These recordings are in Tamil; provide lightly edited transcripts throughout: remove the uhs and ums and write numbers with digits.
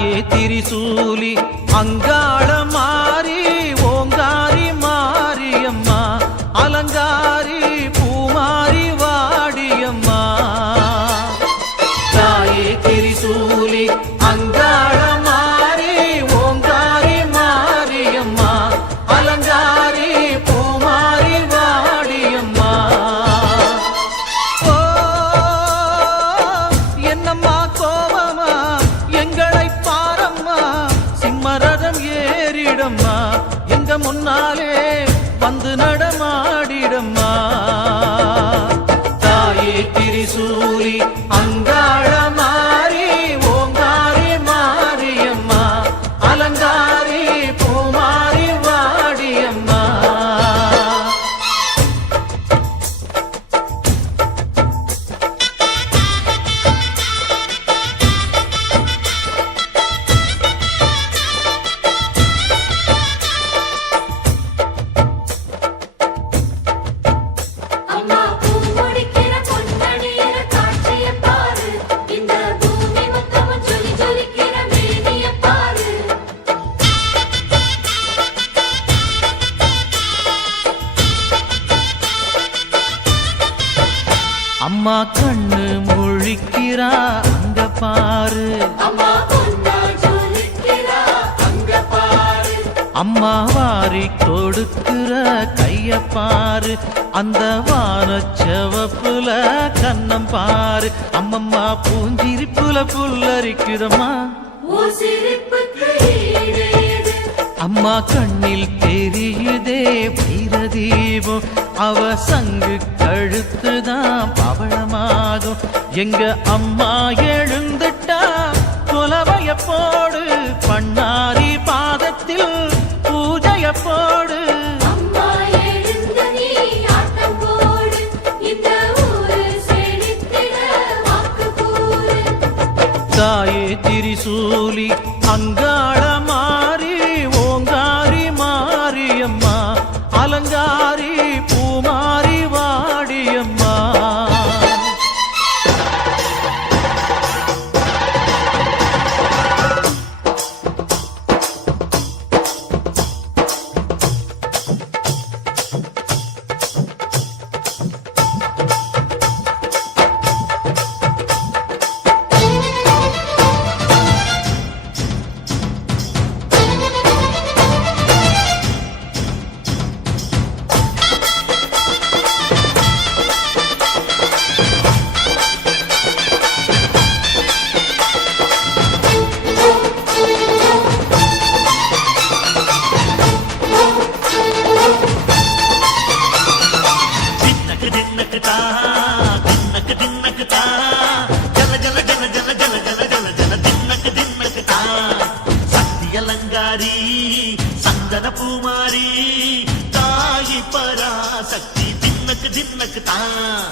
தாயே திரிசூலி அங்காள மாறி ஓங்காரி மாரியம்மா அலங்காரி பூமாரி வாடியம்மா தாயே திரிசூலி அங்காள மாறி ஓங்காரி மாரியம்மா அலங்காரி பூமாரி வாடியம்மா ஓ என்னம்மா கோவமா எங்களை பாரம்மா சிம்மரதம் ஏறிடம்மா எங்க முன்னாலே வந்து நடமாடிடம்மா தாயே திரிசூலி அங்காள மாறி ஓங்காரி மாரியம்மா அலங்காரி பூமாரி வாடியம்மா அம்மா கண்ணு முழிக்கிறா அங்க பாரு அம்மா வாரி கொடுக்கிற கைய பாரு அந்த வானச்சவப்புல கண்ணம் பாரு அம்மம்மா பூஞ்சிரிப்புல புல்லரிக்குதம்மா அம்மா கண்ணில் தெரியுதே வைரதீபம் அவ சங்கு கழுத்துதான் பவளமாகும் எங்க அம்மா எழுந்துட்டா குலவைய போடு பண்ணாரி பாதத்தில் பூஜைய போடு தாயே திரிசூலி அங்காள மாறி ஓங்காரி மாரியம்மா அலங்காரி பூமாரி வாடியம்மா சந்தன பூமாரி தாயி பராசக்தி தின்னக்கு தின்னக்கு தான்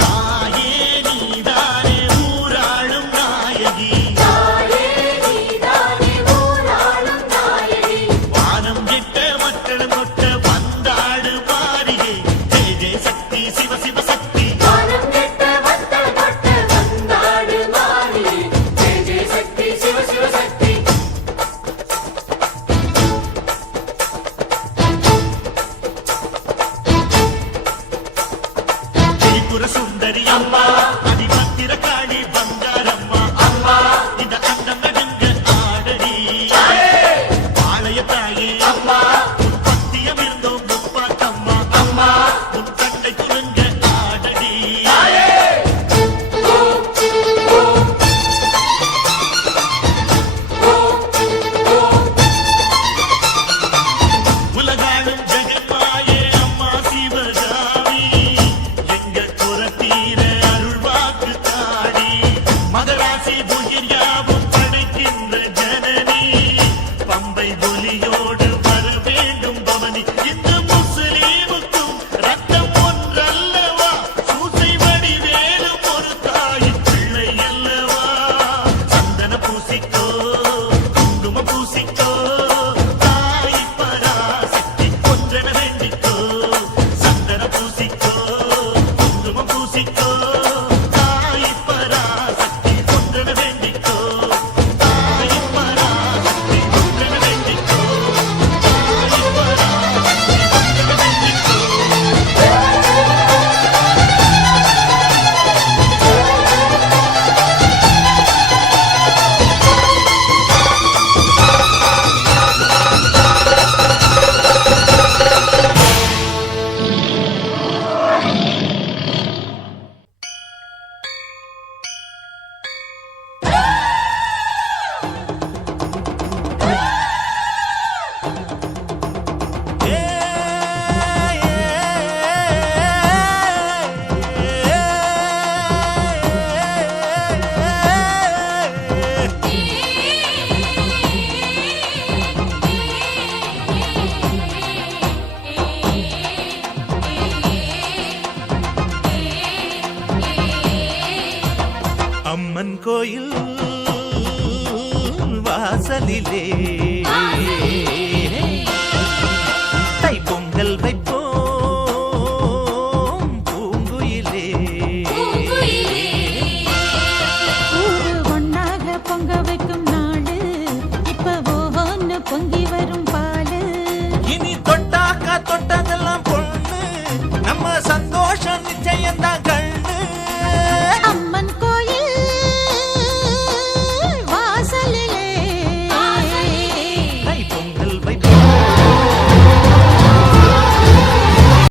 தாயே நீதானே ஊராளும் நாயகி வானம் கிட்ட மக்கள் மொட்ட வந்தாடு மாறியே ஜெய ஜெய சக்தி சிவ சிவ சக்தி கோயில் வாசலிலே